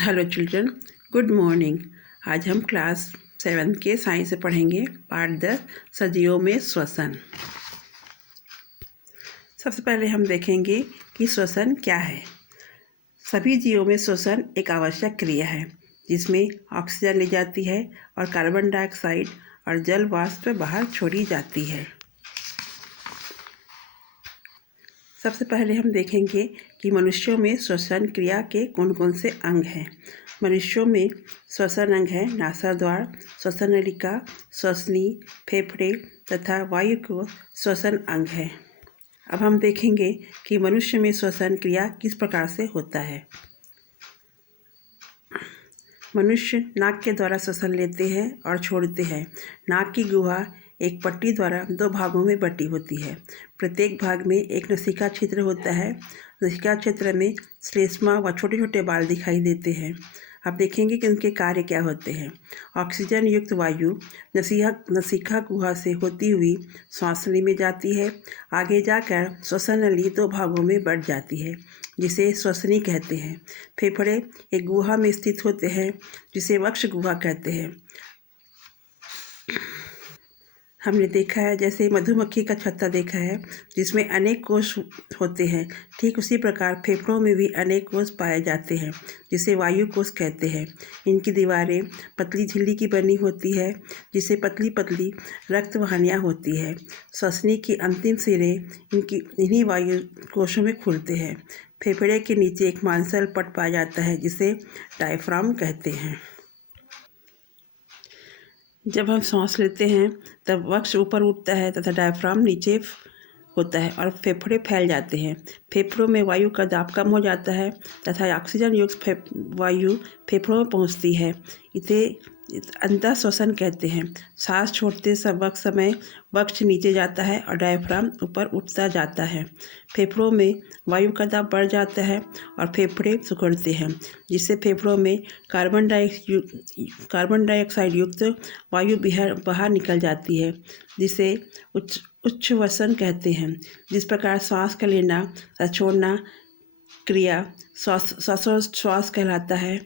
Hello children, good morning. आज हम class 7 के साइंस से पढ़ेंगे पार्ट 10 सजीवों में श्वसन। सबसे पहले हम देखेंगे कि श्वसन क्या है। सभी जीवों में श्वसन एक आवश्यक क्रिया है जिसमें ऑक्सीजन ली जाती है और कार्बन डाइऑक्साइड और जल वाष्प बाहर छोड़ी जाती है। सबसे पहले हम देखेंगे कि मनुष्यों में श्वसन क्रिया के कौन कौन से अंग हैं। मनुष्यों में श्वसन अंग है नासाद्वार, श्वसन नलिका, श्वसनी, फेफड़े तथा वायु को श्वसन अंग है। अब हम देखेंगे कि मनुष्य में श्वसन क्रिया किस प्रकार से होता है। मनुष्य नाक के द्वारा श्वसन लेते हैं और छोड़ते हैं। नाक की गुहा एक पट्टी द्वारा 2 भागों में बटी होती है। प्रत्येक भाग में एक नसिका छिद्र होता है। नसिका क्षेत्र में श्लेष्मा व छोटे छोटे बाल दिखाई देते हैं। अब देखेंगे कि उनके कार्य क्या होते हैं। ऑक्सीजन युक्त वायु नसिका गुहा से होती हुई श्वास नली में जाती है। आगे जाकर श्वसन नली 2 भागों में बढ़ जाती है जिसे श्वसनी कहते हैं। फेफड़े एक गुहा में स्थित होते हैं जिसे वक्ष गुहा कहते हैं। हमने देखा है जैसे मधुमक्खी का छत्ता देखा है जिसमें अनेक कोष होते हैं, ठीक उसी प्रकार फेफड़ों में भी अनेक कोष पाए जाते हैं जिसे वायु कोष कहते हैं। इनकी दीवारें पतली झिल्ली की बनी होती है जिसे पतली पतली रक्त वाहिनियाँ होती है। श्वसनी की अंतिम सिरे इन्हीं वायु कोषों में खुलते हैं। फेफड़े के नीचे एक मांसल पट पाया जाता है जिसे डायफ्राम कहते हैं। जब हम सांस लेते हैं तब वक्ष ऊपर उठता है तथा डायफ्राम नीचे होता है और फेफड़े फैल जाते हैं। फेफड़ों में वायु का दाब कम हो जाता है तथा ऑक्सीजन युक्त वायु फेफड़ों में पहुंचती है। इसे अंतः श्वसन कहते हैं। सांस छोड़ते समय वक्ष नीचे जाता है और डायफ्राम ऊपर उठता जाता है। फेफड़ों में वायु का दाब बढ़ जाता है और फेफड़े सिकुड़ते हैं जिससे फेफड़ों में कार्बन डाइऑक्साइड युक्त वायु बाहर निकल जाती है जिसे उच्छ्वसन कहते हैं। जिस प्रकार श्वास का लेना तथा छोड़ना क्रिया श्वासोच्छ्वास कहलाता है।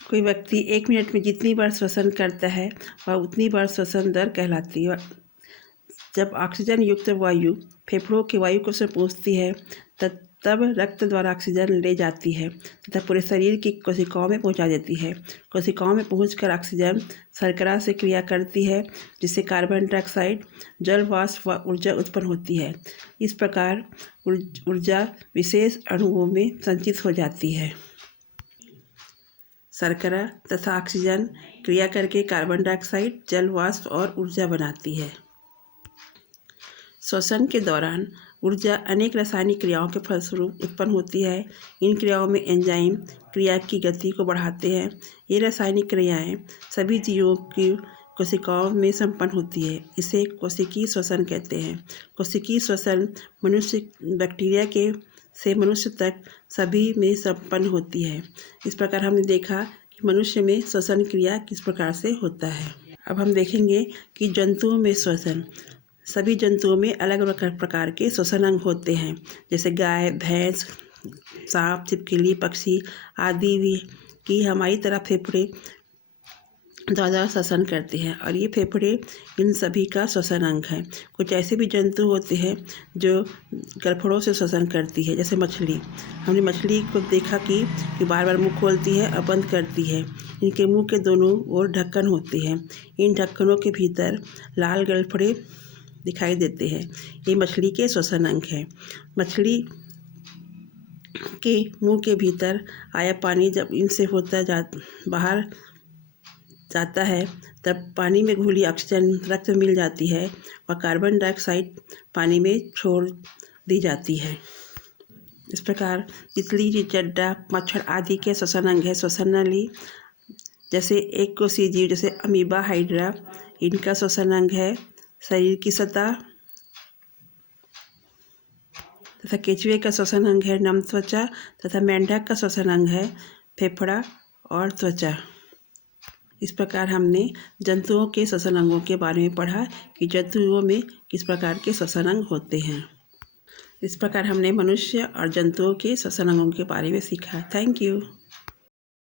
कोई व्यक्ति 1 मिनट में जितनी बार श्वसन करता है वह उतनी बार श्वसन दर कहलाती है। जब ऑक्सीजन युक्त वायु फेफड़ों के वायु कोष में पहुँचती है तब रक्त द्वारा ऑक्सीजन ले जाती है तथा पूरे शरीर की कोशिकाओं में पहुंचा देती है। कोशिकाओं में पहुंचकर ऑक्सीजन शर्करा से क्रिया करती है जिससे कार्बन डाइऑक्साइड, जल वाष्प व ऊर्जा उत्पन्न होती है। इस प्रकार ऊर्जा विशेष अणुओं में संचित हो जाती है। शर्करा तथा ऑक्सीजन क्रिया करके कार्बन डाइऑक्साइड, जल वाष्प और ऊर्जा बनाती है। श्वसन के दौरान ऊर्जा अनेक रासायनिक क्रियाओं के फलस्वरूप उत्पन्न होती है। इन क्रियाओं में एंजाइम क्रिया की गति को बढ़ाते हैं। ये रासायनिक क्रियाएं सभी जीवों की कोशिकाओं में संपन्न होती है। इसे कोशिकीय श्वसन कहते हैं। कोशिकीय श्वसन मनुष्य बैक्टीरिया से मनुष्य तक सभी में संपन्न होती है। इस प्रकार हमने देखा कि मनुष्य में श्वसन क्रिया किस प्रकार से होता है। अब हम देखेंगे कि जंतुओं में श्वसन। सभी जंतुओं में अलग अलग प्रकार के श्वसन अंग होते हैं जैसे गाय, भैंस, सांप, छिपकली, पक्षी आदि भी की हमारी तरह फेफड़े द्वारा श्वसन करते हैं और ये फेफड़े इन सभी का श्वसन अंग है। कुछ ऐसे भी जंतु होते हैं जो गड़फड़ों से श्वसन करती है जैसे मछली। हमने मछली को देखा कि बार बार मुंह खोलती है और बंद करती है। इनके मुंह के दोनों ओर ढक्कन होते हैं। इन ढक्कनों के भीतर लाल गड़फड़े दिखाई देते हैं। ये मछली के श्वसन अंग हैं। मछली के मुंह के भीतर आया पानी जब इनसे बाहर जाता है तब पानी में घुली ऑक्सीजन रक्त में मिल जाती है और कार्बन डाइऑक्साइड पानी में छोड़ दी जाती है। इस प्रकार तितली, चड्डा, मच्छर आदि के श्वसन अंग है। श्वसन नली जैसे एक कोषीय जीव जैसे अमीबा, हाइड्रा, इनका श्वसन अंग है शरीर की सतह तथा केंचुए का श्वसन अंग है नम त्वचा तथा मेंढक का श्वसन अंग है फेफड़ा और त्वचा। इस प्रकार हमने जंतुओं के श्वसन अंगों के बारे में पढ़ा कि जंतुओं में किस प्रकार के श्वसन अंग होते हैं। इस प्रकार हमने मनुष्य और जंतुओं के श्वसन अंगों के बारे में सीखा। Thank you.